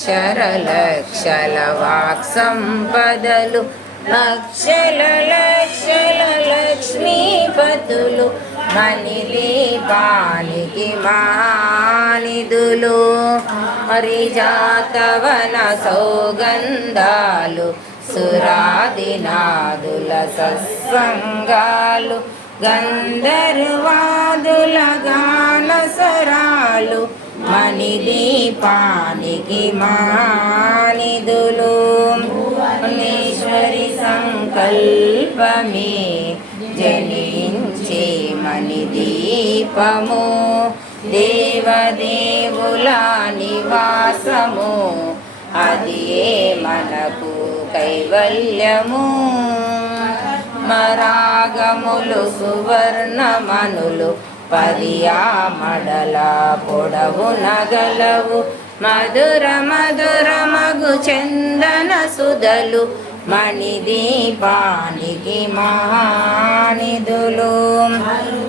లక్షల వాక్ సంపదలు లక్షల లక్ష్మీపతులు మణిదీపానికి మానిదులు హరిజాతవన సౌగంధాలు సురాదినాదుల సత్సంగాలు గంధర్వాదుల గానసరాలు మణిదీపానికి మానిదులు ఈశ్వరి సంకల్పమే జనించే మణిదీపము దేవదేవుల నివాసము అది మనకు కైవల్యము మరాగములు సువర్ణమనులు పదియా మడల పొడవు నగలవు మధుర మగు చందన సుధలు మణిదీపానికి మహానిధులు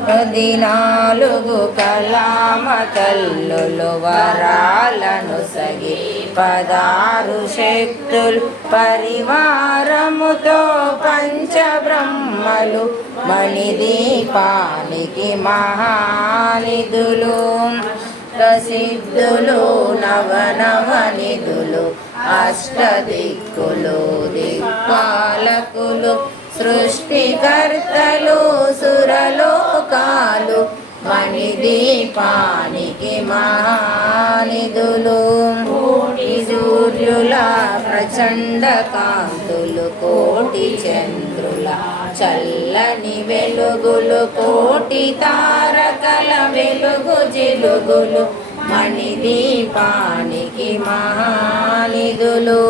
14 కళామ తల్లులు వరాలను సగి 16 శక్తులు పరివారముతో పంచబ్రహ్మలు మణిదీపానికి మహానిధులు ప్రసిద్ధులు నవనిధులు అష్టదిక్కులు దిక్పాలకులు సృష్టికర్తలు సురలోకాలు మణిదీపానికి మహానిధులు కోటి సూర్యుల ప్రచండ కాంతులు కోటి చంద్రుల చల్లని వెలుగులు కోటి తారకల వెలుగు జిలుగులు మణిదీపానికి మహానిధులు